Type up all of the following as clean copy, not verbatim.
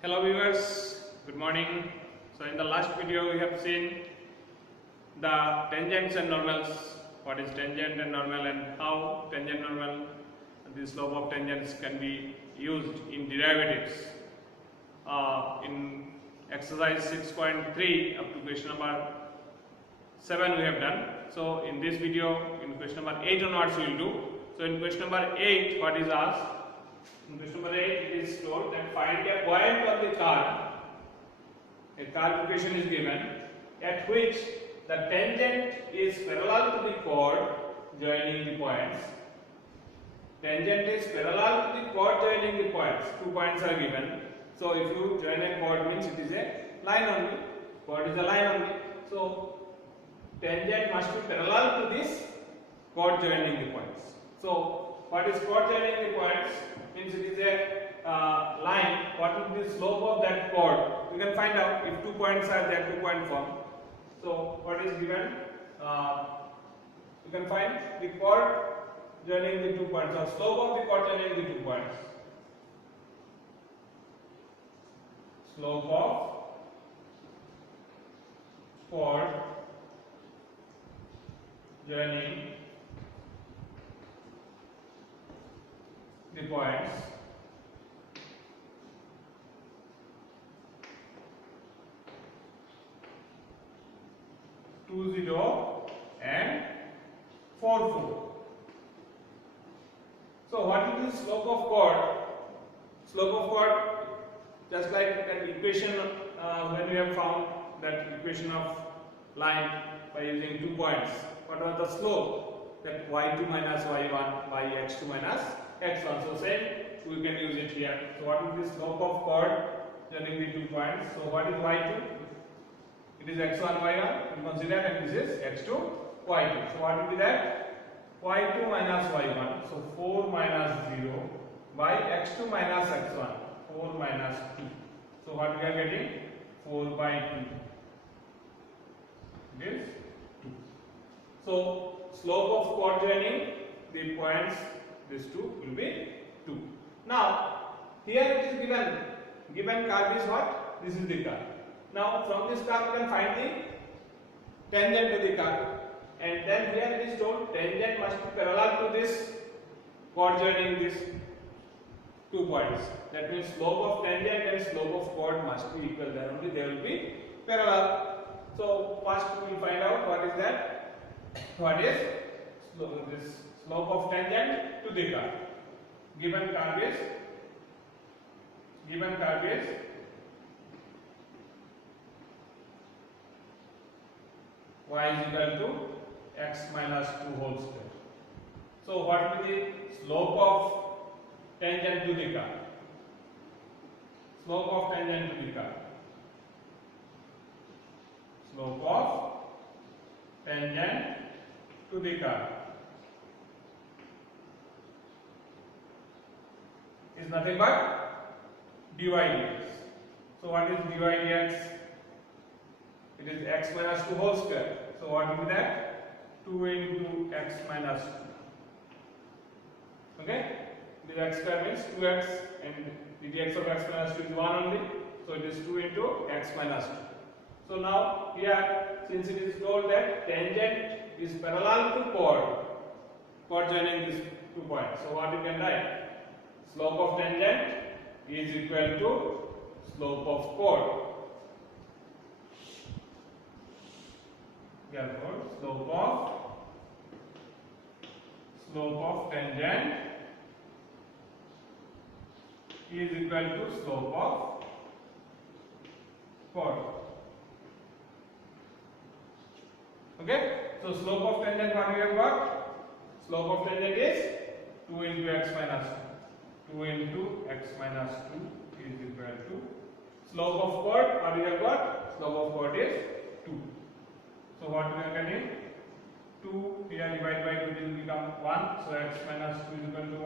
Hello viewers, good morning. So in the last video we have seen the tangents and normals, what is tangent and normal and how tangent normal, the slope of tangents can be used in derivatives. In exercise 6.3 up to question number 7 we have done. So in this video, in question number 8 onwards we will do. So in question number 8, what is asked? In question number 8 it is told that find a point on the curve. A curve equation is given at which the tangent is parallel to the chord joining the points. Tangent is parallel to the chord joining the points. 2 points are given. So if you join a chord means it is a line only. Chord is a line only. So tangent must be parallel to this chord joining the points. So what is chord joining the points? Means it is a line. What will be the slope of that chord? We can find out if 2 points are there, 2 point form. So what is given? You can find the chord joining the 2 points or slope of the chord joining the 2 points. Slope of chord joining the points two zero and 4 4. So what is the slope of chord? Slope of chord, just like that equation when we have found that equation of line by using 2 points. What was the slope? That y2 minus y1 by x2 minus x1. So same we can use it here. So what is the slope of chord joining the 2 points? So what is y2? It is x1 y1. You consider, and this is x2 y2. So what will be that? y2 minus y1. So 4 minus 0 by x2 minus x1. 4 minus 2. So what we are getting? 4 by 2. It is 2. So slope of chord joining the points, these two will be 2. Now here it is given curve is what? This is the curve. Now from this curve you can find the tangent to the curve, and then here it is told tangent must be parallel to this chord joining these 2 points. That means slope of tangent and slope of chord must be equal. Then only they will be parallel. So first we will find out what is that. What is this slope of tangent to the curve? Given curve is y is equal to x minus 2 whole square. So what will be the slope of tangent to the curve? Slope of tangent to the curve. Slope of tangent to the curve is nothing but dy dx. So what is dy dx? It is x minus 2 whole square. So what will be that? 2 into x minus 2. Okay? The x square means 2x, and the dx of x minus 2 is 1 only. So it is 2 into x minus 2. So now here, since it is told that tangent is parallel to chord joining these 2 points. So what you can write? Slope of tangent is equal to slope of chord. Therefore, slope of tangent is equal to slope of chord. Okay? So slope of tangent, what we have got? Slope of tangent is 2 into x minus 2. 2 into x minus 2 is equal to slope of chord, what we have got? Slope of chord is 2. So what we are getting? 2 here divided by 2 will become 1. So x minus 2 is equal to 1.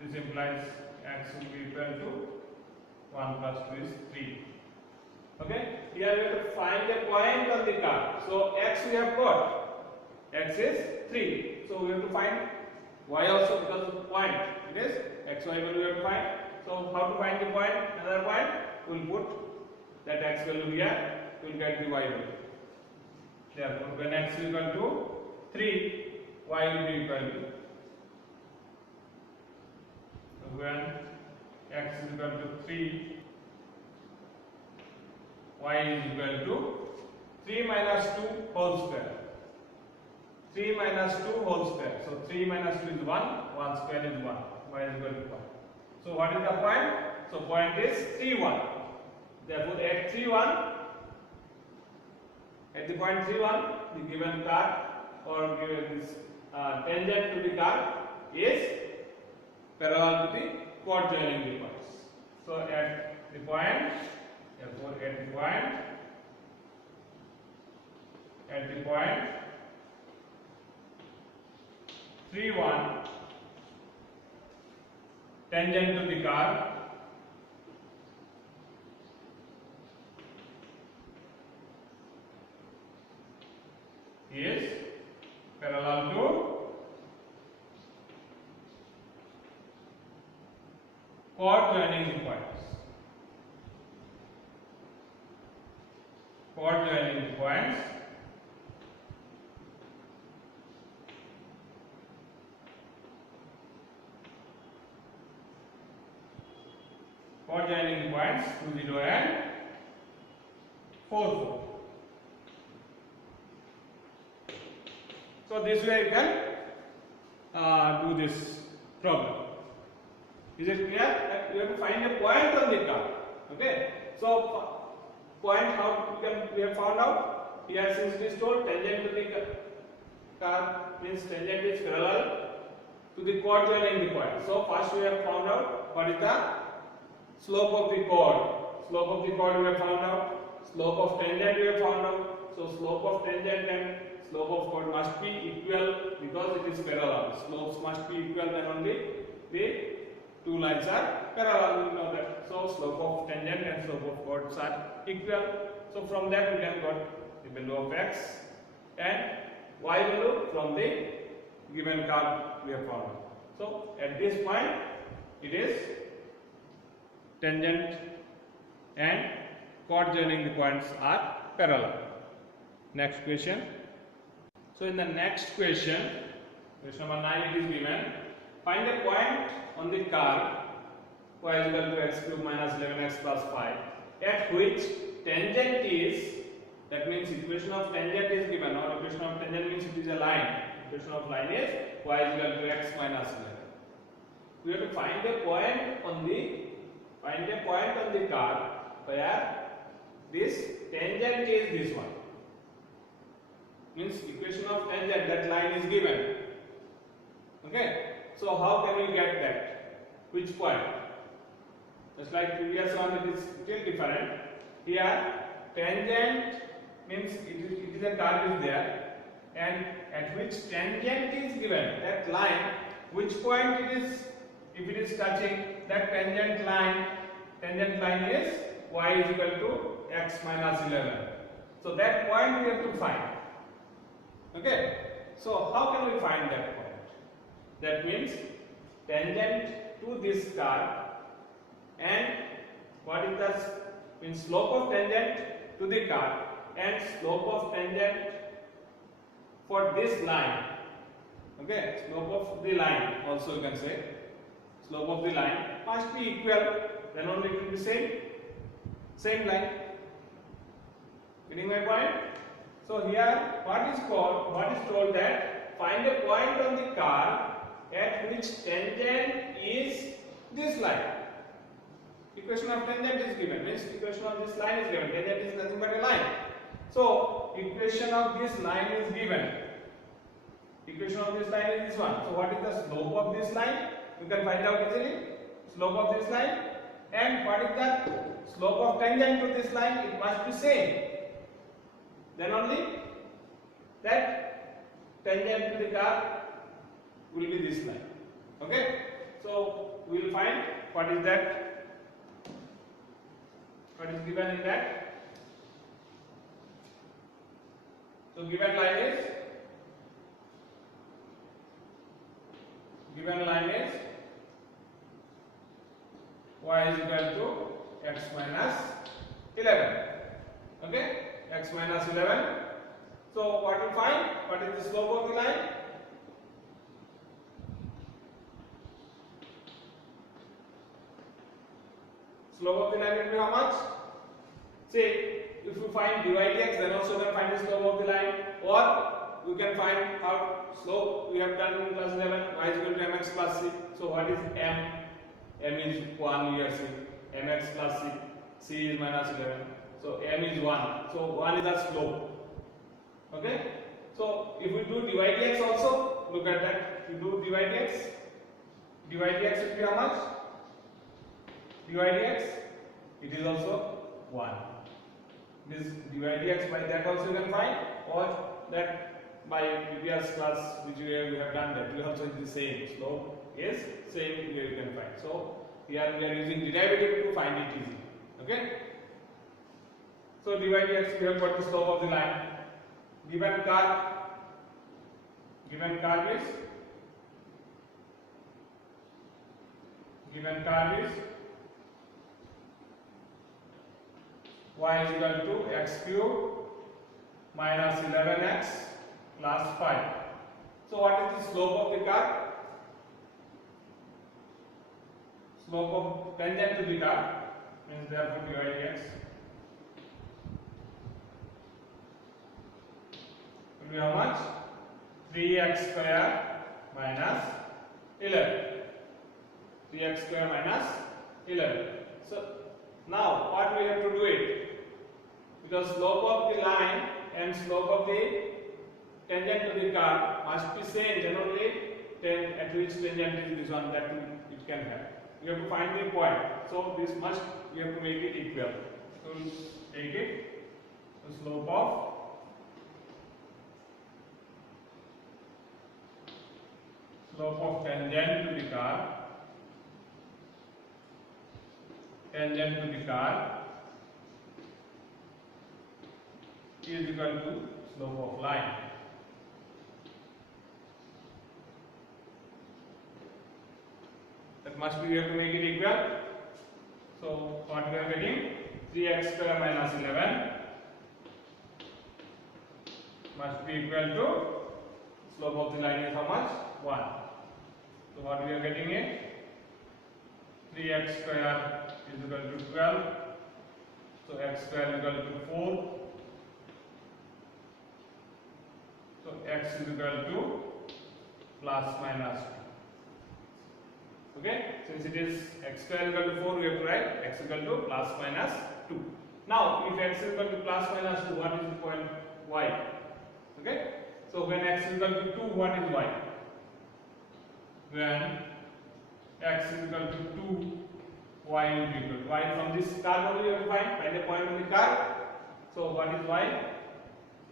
This implies x will be equal to 1 plus 2 is 3. Okay? Here we have to find a point on the curve. So x we have got. X is 3. So we have to find y also because of the point. It is xy value we have to find. So how to find the point? Another point, we'll put that x value here, we'll get the y value. Therefore, when x is equal to 3, y will be equal to, when x is equal to 3, y is equal to 3 minus 2 whole square. 3 minus 2 whole square. So 3 minus 2 is 1, 1 square is 1, y is equal to 1. So what is the point? So point is 3, 1. Therefore at 3, 1, at the point 3, 1, the given curve or given this tangent to the curve is parallel to the chord joining the points. So at the point, therefore at the point 3, 1, tangent to the curve is parallel to chord joining the points. Chord joining the points chord joining the points 2, 0 and 4, 4. So this way you can do this problem. Is it clear? You have to find a point on the curve. Okay. So point how we have found out here, since it is told tangent to the curve means tangent is parallel to the chord joining the point. So first we have found out what is the slope of the chord. Slope of the chord we have found out. Slope of tangent we have found out. So slope of tangent and slope of chord must be equal because it is parallel. Slopes must be equal, then only the two lines are parallel. We know that. So slope of tangent and slope of chords are equal. So from that we can get the value of x and y value from the given curve we have found. So at this point it is tangent and chord joining the points are parallel. Next question. So in the next question, question number 9, it is given, find a point on the curve y is equal to x cube minus 11x plus 5 at which tangent is, that means equation of tangent is given, or equation of tangent means it is a line. Equation of line is y is equal to x minus 11. We have to find a point on the curve where this tangent is this one. Means equation of tangent, that line is given. Okay. So how can we get that? Which point? Just like previous one, it is still different. Here tangent means it is a curve is there, and at which tangent is given, that line, which point it is, if it is touching that tangent line is y is equal to x minus 11. So that point we have to find. Okay. So how can we find that point? That means tangent to this curve and what is the means slope of tangent to the curve and slope of tangent for this line. Okay, slope of the line also you can say. Slope of the line must be equal, then only it will be same line. Getting my point? So here what is told that find a point on the curve at which tangent is this line. Equation of tangent is given, means equation of this line is given. Tangent is nothing but a line. So equation of this line is given. Equation of this line is this one. So what is the slope of this line? You can find out easily. Slope of this line, and what is the slope of tangent to this line? It must be same. Then only that tangent to the curve will be this line. Okay. So we will find what is that. What is given in that? So given line is y is equal to x minus 11. Okay, x minus 11. So what we find? What is the slope of the line? Slope of the line will be how much? Say, if you find dy dx, then also you can find the slope of the line, or we can find how slope we have done in class 11, y is equal to mx plus c. So what is m? M is 1 here, see, mx plus c, c is minus 11, so m is 1, so 1 is the slope. Okay, so if we do dy dx also, look at that, if you do dy dx will be how much? Dy dx, it is also 1. This dy dx, by that also you can find, or that by previous class which we have done, that we also is the same, slope is same, here you can find. So here we are using derivative to find it easy. Okay, so dy dx, we have got the slope of the line. Given curve is y is equal to x cube minus 11x plus 5. So what is the slope of the curve? Slope of tangent to the curve means therefore dy dx will be how much? 3x square minus 11. 3x square minus 11. So now what we have to do it? Because slope of the line and slope of the tangent to the curve must be same, then only at which tangent is this one, that it can have. You have to find the point. So this must, you have to make it equal. So take it, the slope of tangent to the curve is equal to slope of line. That must be, we have to make it equal. So what we are getting? 3x square minus 11 must be equal to slope of the line is how much? 1. So what we are getting is 3x square is equal to 12. So x square is equal to 4. So x is equal to plus minus 2. Okay, since it is x square is equal to 4, we have to write x is equal to plus minus 2. Now, if x is equal to plus minus 2, what is the point y? Okay, so when x is equal to 2, what is y? When x is equal to 2, y will be equal to y. From this curve only you will find a point on the curve. So what is y?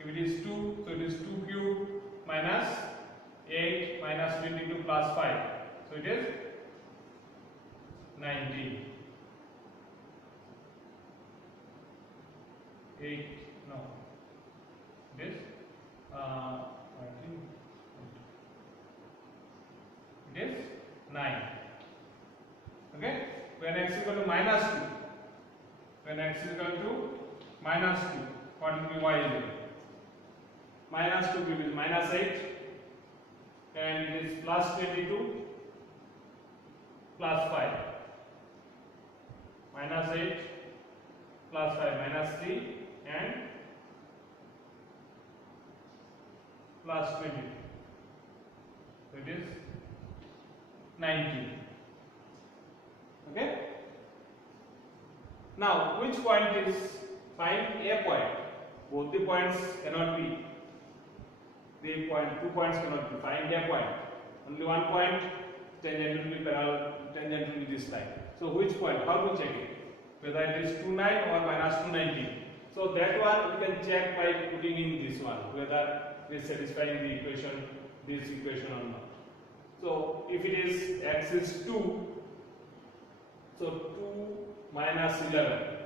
If it is 2, so it is 2 cube minus 8 minus 22 plus 5. So it is 19. 8, no, this 19, it is 9. Okay, when x is equal to minus 2, when x is equal to minus 2, what will be y is equal? Minus 2 cube is minus 8, and it is plus 22 plus 5. Minus 8 plus 5, minus 3 and plus 22. So it is 19. Okay. Now, which point is, find a point. Both the points cannot be. The point, 2 points cannot be. Find a point. Only one point, tangent will be parallel, tangent will be this line. So which point? How to check it? Whether it is 29 or minus 219. So that one we can check by putting in this one, whether it is satisfying the equation, this equation or not. So if it is x is 2, so 2 minus 11.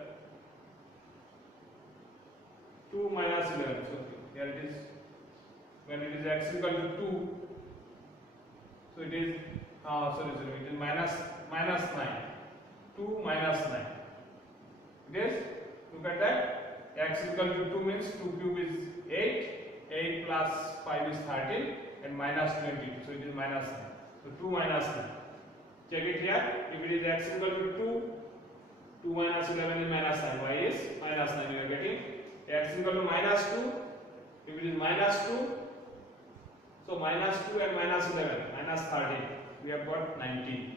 2 minus 11. So here it is. When it is x equal to 2, so it is it is minus 9. 2 minus 9. It is 2 Look at that. X is equal to 2 means 2 cube is 8. 8 plus 5 is 13 and minus 22. So it is minus 9. So 2 minus 9. Check it here. If it is x is equal to 2, 2 minus 11 is minus 9. Y is minus 9. You are getting x is equal to minus 2. If it is minus 2, so minus 2 and minus 11, minus 13. We have got 19.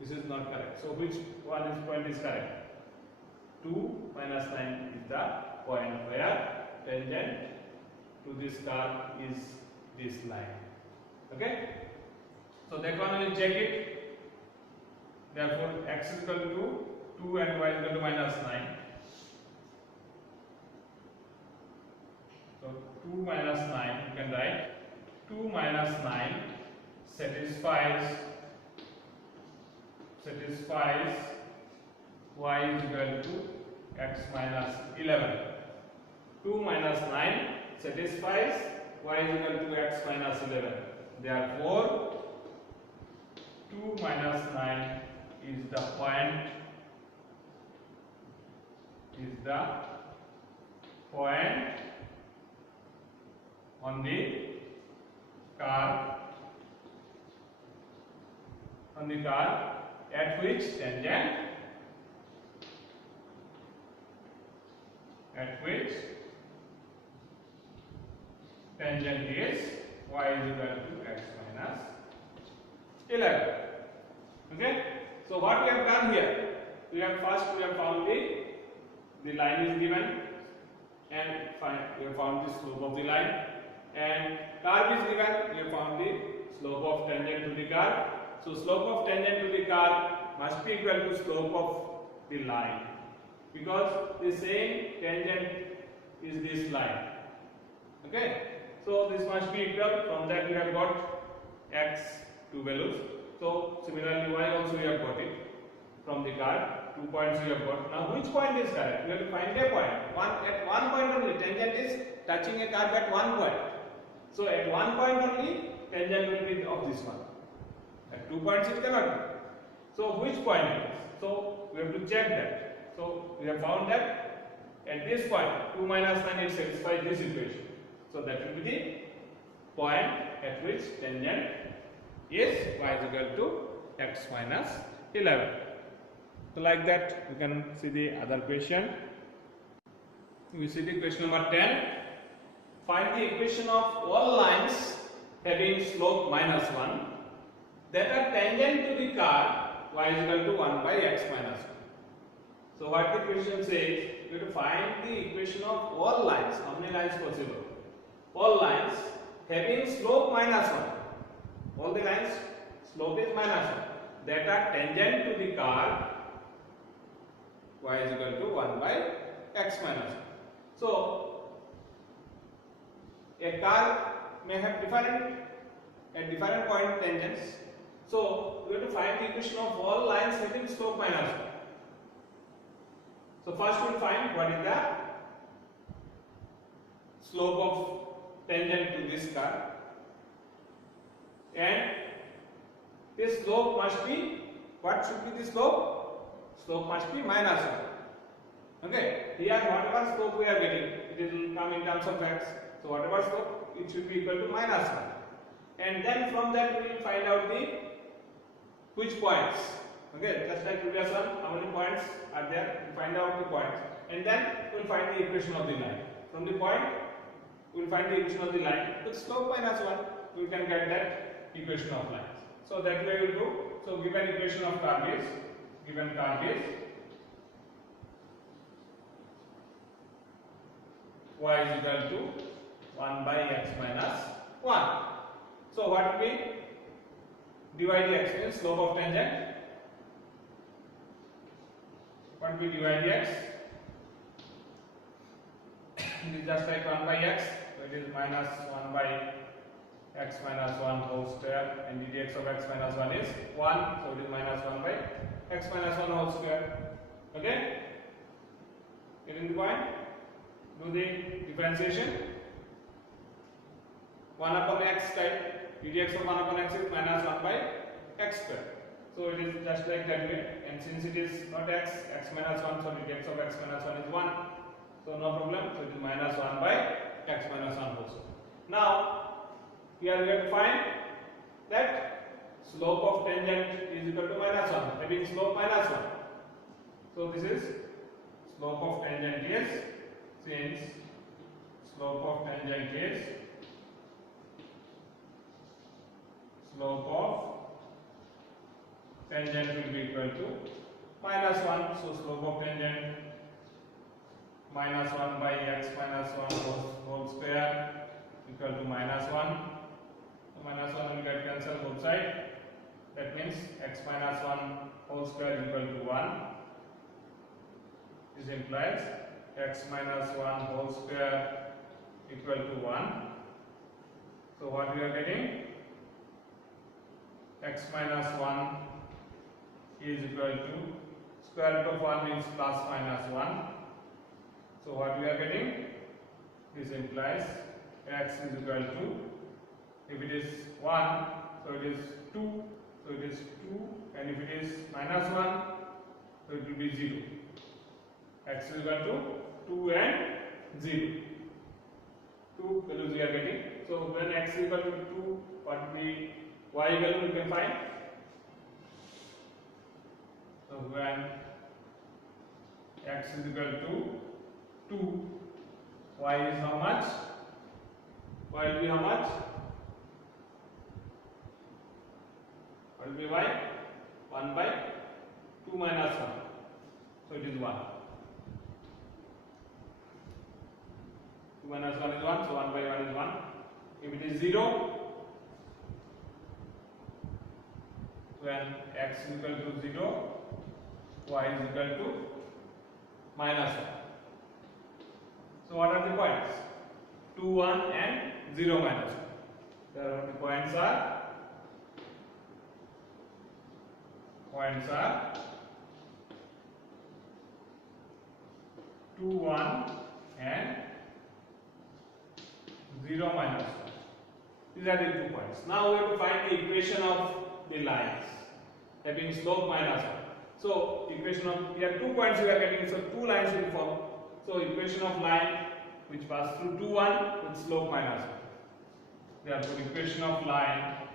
This is not correct. So which point is correct? 2 minus 9 is the point where tangent to this curve is this line. Okay? So that one we will check it. Therefore, x is equal to 2 and y is equal to minus 9. So 2 minus 9, you can write 2 minus 9 satisfies y is equal to x minus 11. 2 minus 9 satisfies y is equal to x minus 11. Therefore, 2 minus 9 is the point on the curve at which tangent is y is equal to x minus 11. Okay, so what we have done here, we have found the line is given and we have found the slope of the line, and curve is given, we have found the slope of tangent to the curve. So slope of tangent to the curve must be equal to slope of the line, because the same tangent is this line. Okay, so this must be equal. From that we have got x two values. So similarly y also we have got it from the curve. 2 points we have got. Now which point is correct? We have to find a point. At one point only tangent is touching a curve at one point. So at one point only tangent will be of this one. At 2 points it cannot be. So which point it is? So we have to check that. So we have found that at this point 2 minus 9 it satisfies this equation. So that will be the point at which tangent is y is equal to x minus 11. So like that, you can see the other question. We see the question number 10. Find the equation of all lines having slope minus 1 that are tangent to the curve y is equal to 1 by x minus 1. So what the question says, you have to find the equation of all lines. How many lines possible? All lines having slope minus 1. All the lines slope is minus 1 that are tangent to the curve y is equal to 1 by x minus 1. So a curve may have different point tangents. So we have to find the equation of all lines having slope minus 1. So first we will find what is the slope of tangent to this curve, and this slope must be, what should be the slope? Slope must be minus 1. Okay, here whatever slope we are getting, it will come in terms of x. So whatever slope, it should be equal to minus 1. And then from that we will find out the which points. Okay, just like previous one, how many points are there? We find out the points. And then we will find the equation of the line. From the point, we will find the equation of the line. With slope minus 1, we can get that equation of lines. So that way we will do. So given equation of curve is, y is equal to 1 by x minus 1. So what will be dy dx means slope of tangent. What will be dy dx? It is just like 1 by x. So it is minus 1 by x minus 1 whole square, and dx of x minus 1 is 1. So it is minus 1 by x minus 1 whole square. Okay? Getting the point? Do the differentiation. 1 upon x type, dx of 1 upon x is minus 1 by x square. So it is just like that way, and since it is not x minus 1, so the x of x minus 1 is 1. So no problem. So it is minus 1 by x minus 1 also. Now here we have to find that slope of tangent is equal to minus 1, having slope minus 1. So this is slope of tangent is, since slope of tangent is will be equal to minus 1. So slope of tangent minus 1 by x minus 1 whole square equal to minus 1. So minus 1 will get cancelled both sides. That means x minus 1 whole square equal to 1. This implies x minus 1 whole square equal to 1. So what we are getting? X minus 1 is equal to square root of 1 means plus minus 1. So what we are getting? This implies x is equal to, if it is 1, so it is 2, so it is 2, and if it is minus 1, so it will be 0. X is equal to 2 and 0. 2 values we are getting. So when x is equal to 2, what will be y value you can find? So when x is equal to 2, y is how much? Y will be how much? What will be y? 1 by 2 minus 1. So it is 1. 2 minus 1 is 1, so 1 by 1 is 1. If it is 0, when x is equal to 0, y is equal to minus 1. So what are the points? 2, 1 and 0 minus 1. There the points are 2, 1 and 0 minus 1. These are the 2 points. Now we have to find the equation of the lines having slope minus 1. So equation of, here 2 points we are getting, so 2 lines will form. So equation of line which pass through 2, 1 with slope minus 1. Therefore equation of line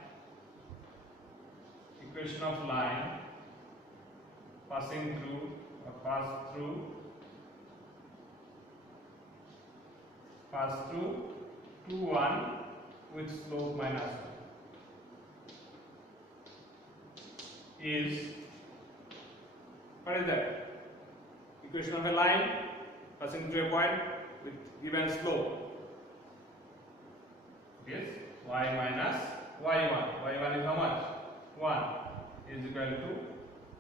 passing through or pass through 2, 1 with slope minus 1 is, what is that? Equation of a line passing through a point with given slope. It is y minus y1. y1 is how much? 1 is equal to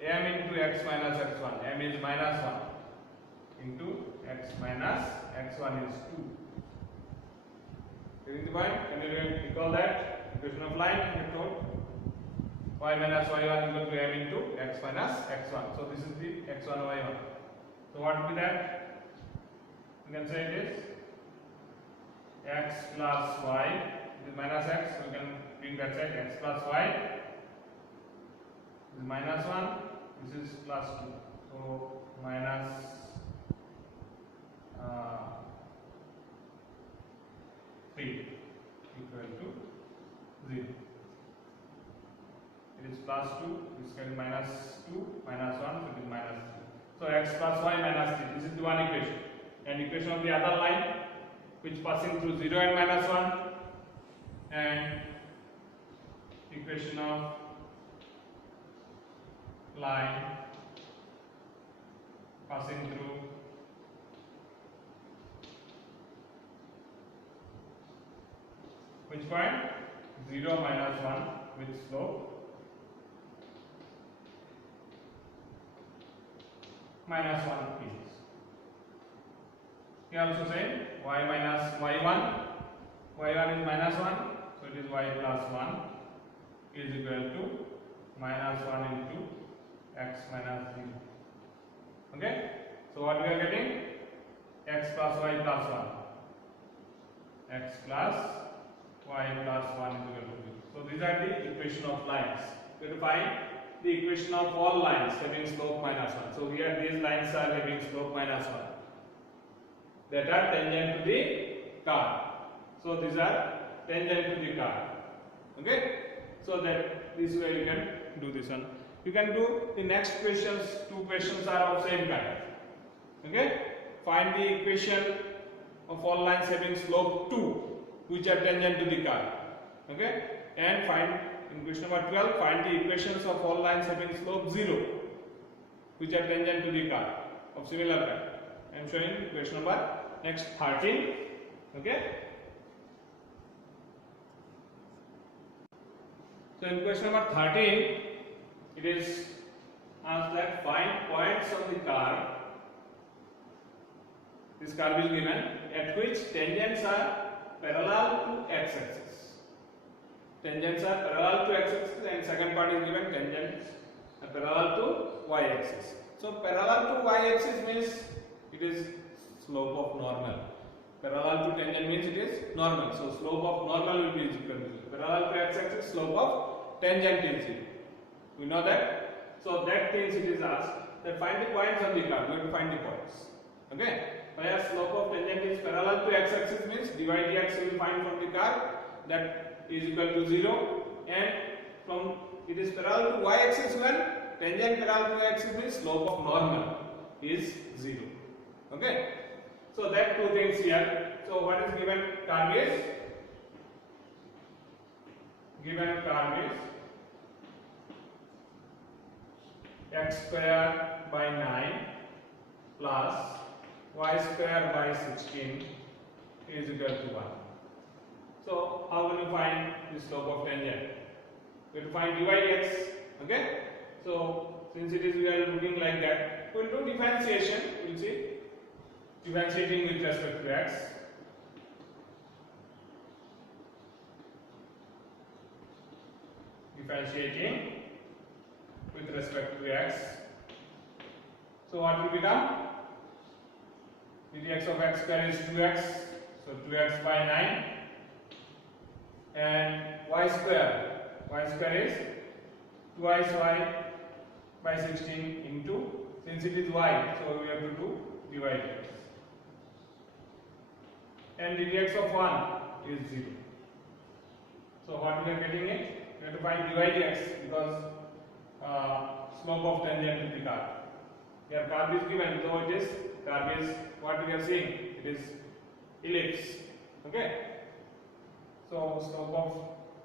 m into x minus x1. m is minus 1 into x minus x1 is 2. Getting the point? Can you recall that? Equation of line we have told y minus y1 equal to m into x minus x1. So this is the x1 y1. So what will be that? You can say it is x plus y. This is minus x, so you can bring that side. X plus y. This is minus 1. This is plus 2. So minus 3 equal to 0. It is plus 2, this can be minus 2, minus 1, so it is minus 3. So x plus y minus 3, this is the one equation. And equation of the other line which passing through 0 and minus 1, and equation of line passing through which point? 0 minus 1 with slope minus 1 is. We also say y minus y1. y1 is minus 1, so it is y plus 1 is equal to minus 1 into x minus 0. Okay? So what we are getting? X plus y plus 1. X plus y plus 1 is equal to 0. So these are the equation of lines. We have to find the equation of all lines having slope minus 1. So here these lines are having slope minus 1 that are tangent to the curve. So these are tangent to the curve. Okay, so that this way you can do this one. You can do the next questions. Two questions are of same kind. Okay, find the equation of all lines having slope 2 which are tangent to the curve. Okay, and find in question number 12, find the equations of all lines having slope 0 which are tangent to the curve of similar kind. I am showing question number next 13. Okay, so in question number 13 it is asked that find points on the curve. This curve is given at which tangents are parallel to x-axis. Tangents are parallel to x-axis, and second part is given tangents are parallel to y-axis. So parallel to y-axis means it is slope of normal. Parallel to tangent means it is normal. So slope of normal will be equal to parallel to x-axis, slope of tangent is 0. We know that. So that means it is asked that find the points on the curve. We have to find the points. Okay. Where slope of tangent is parallel to x-axis means dy dx we will find from the curve that is equal to 0, and from it is parallel to y-axis when tangent parallel to y-axis means slope of normal is 0. Okay. So that two things here. So what is given curve is x square by 9 plus y square by 16 is equal to 1. So how will you find the slope of tangent? We have to find dy dx. Okay. So since it is we are looking like that, we will do differentiation. We will see differentiating with respect to x. Differentiating with respect to x. So what will become? The dx of x square is 2x, so 2x by 9, and y square is twice y by 16 into, since it is y, so we have to do dy dx, and the dx of 1 is 0. So what we are getting it? We have to find dy dx because slope of tangent to the curve. Here curve is given, so it is curve is what we are seeing. It is ellipse. Okay. So slope of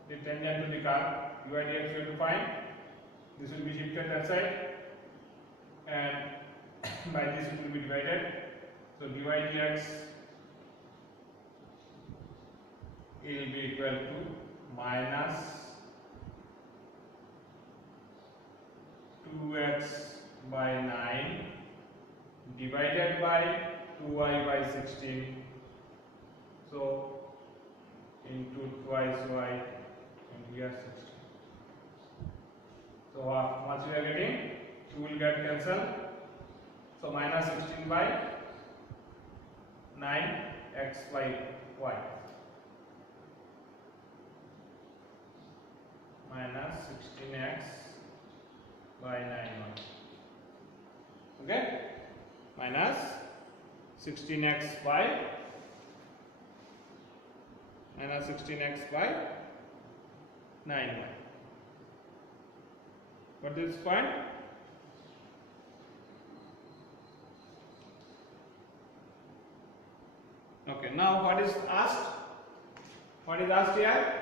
the tangent to the curve dy dx we have to find. This will be shifted that side, and by this it will be divided. So dy dx will be equal to minus 2x by 9 divided by 2y by 16. So into twice y, and we are 16. So how much we are getting? 2 will get cancelled. So minus 16 by 9 x by y. Minus 16x by 9y. Okay? Minus 16x by 9y. What is this point? Okay, now what is asked? What is asked here?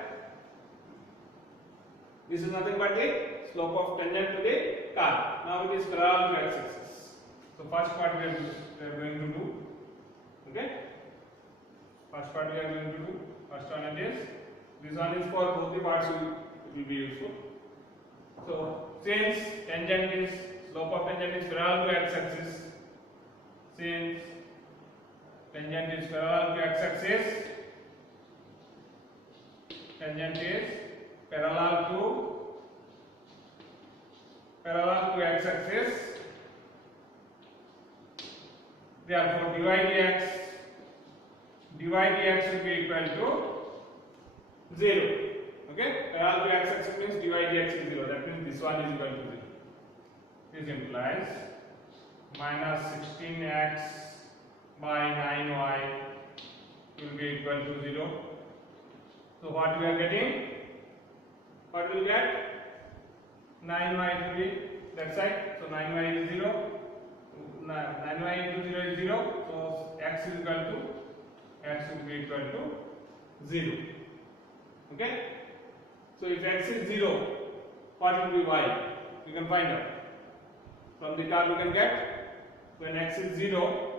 This is nothing but the slope of tangent to the curve. Now it is parallel to x-axis. So first part we are going to do. Okay? First part we are going to do. First one it is. This one is for both the parts it will be useful. So since tangent is slope of tangent is parallel to x-axis, since tangent is parallel to x-axis, tangent is parallel to x-axis, therefore dy dx will be equal to 0. Okay, parallel to x-axis means dy dx is 0. That means this one is equal to 0. This implies minus 16x by 9y will be equal to 0. So what we are getting? What will get? 9y to be that side. So 9y is 0. 9y into 0 is 0. So x will be equal to 0. Okay? So if x is 0, what will be y? You can find out. From the curve you can get when x is 0,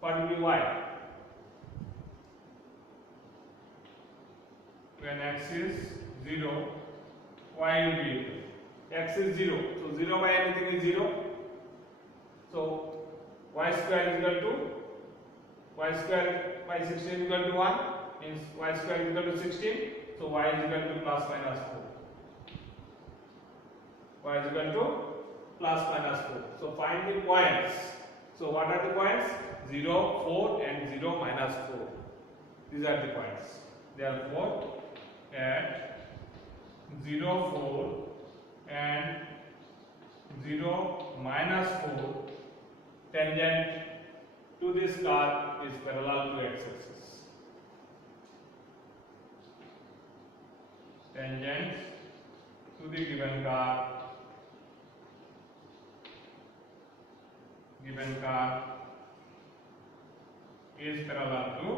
what will be y? When x is 0, y will be x is 0. So 0 by anything is 0. So y square is equal to y square by 16 is equal to 1, means y square is equal to 16. So y is equal to plus minus 4. Y is equal to plus minus 4. So find the points. So what are the points? 0, 4 and 0 minus 4. These are the points. Therefore, at 0, 4 and 0 minus 4, tangent to this curve is parallel to x-axis. Tangent to the given curve is parallel to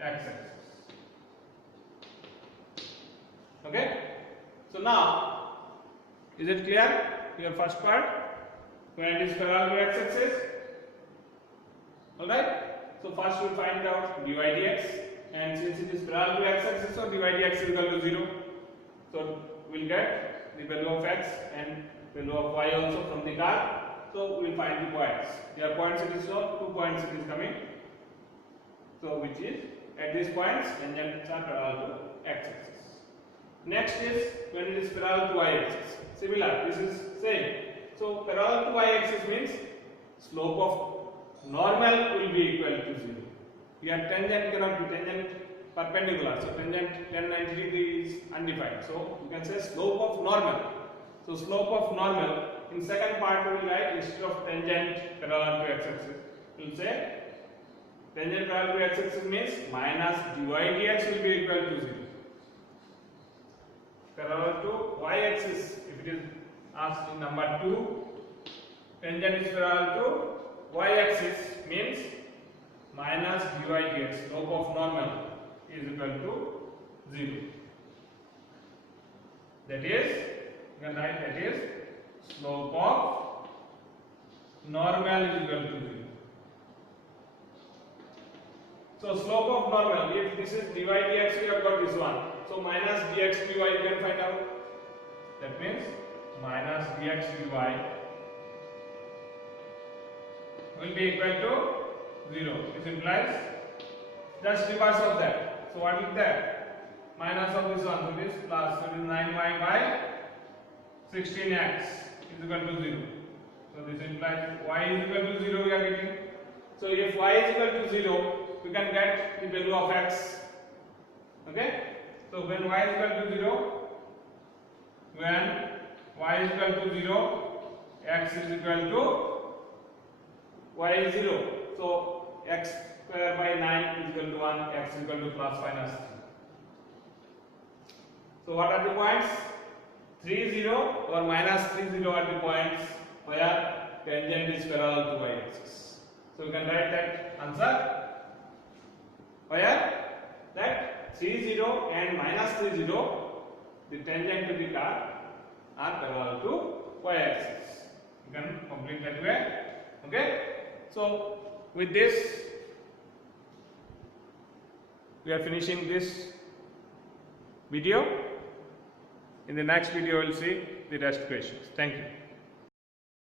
x-axis. Okay? So now, is it clear? Your first part, when it is parallel to x-axis. Alright? So first we will find out dy dx, and since it is parallel to x-axis, so dy dx is equal to 0. So we will get the value of x and value of y also from the curve. So we will find the points. Here points it is shown, 2 points it is coming. So which is at these points tangents are parallel to x-axis. Next is when it is parallel to y-axis. Similar, this is same. So parallel to y-axis means slope of normal will be equal to 0. Here tangent cannot be tangent perpendicular. So tangent 1090 degree is undefined. So you can say slope of normal. So slope of normal in second part we will write instead of tangent parallel to x-axis. We will say tangent parallel to x-axis means minus dy dx will be equal to 0. Parallel to y-axis, if it is asked in number 2, tangent is parallel to y-axis means minus dy dx, slope of normal is equal to 0. That is, you can write that is slope of normal is equal to 0. So slope of normal, if this is dy dx, we have got this one. So minus dx dy you can find out. That means minus dx dy will be equal to 0. This implies just reverse of that. So what is that? Minus of this one, so this plus, so it is 9y by 16x is equal to 0. So this implies y is equal to 0 we are getting. So if y is equal to 0, we can get the value of x. Okay? So when y is equal to 0, when y is equal to 0, x is equal to y is 0. So x square by 9 is equal to 1, x is equal to plus minus 3. So what are the points? 3, 0 or minus 3, 0 are the points where tangent is parallel to y-axis. So we can write that answer where that 3, 0 and minus 3, 0, the tangent to the curve are parallel to y-axis. You can complete that way. Okay? So with this, we are finishing this video. In the next video, we will see the rest questions. Thank you.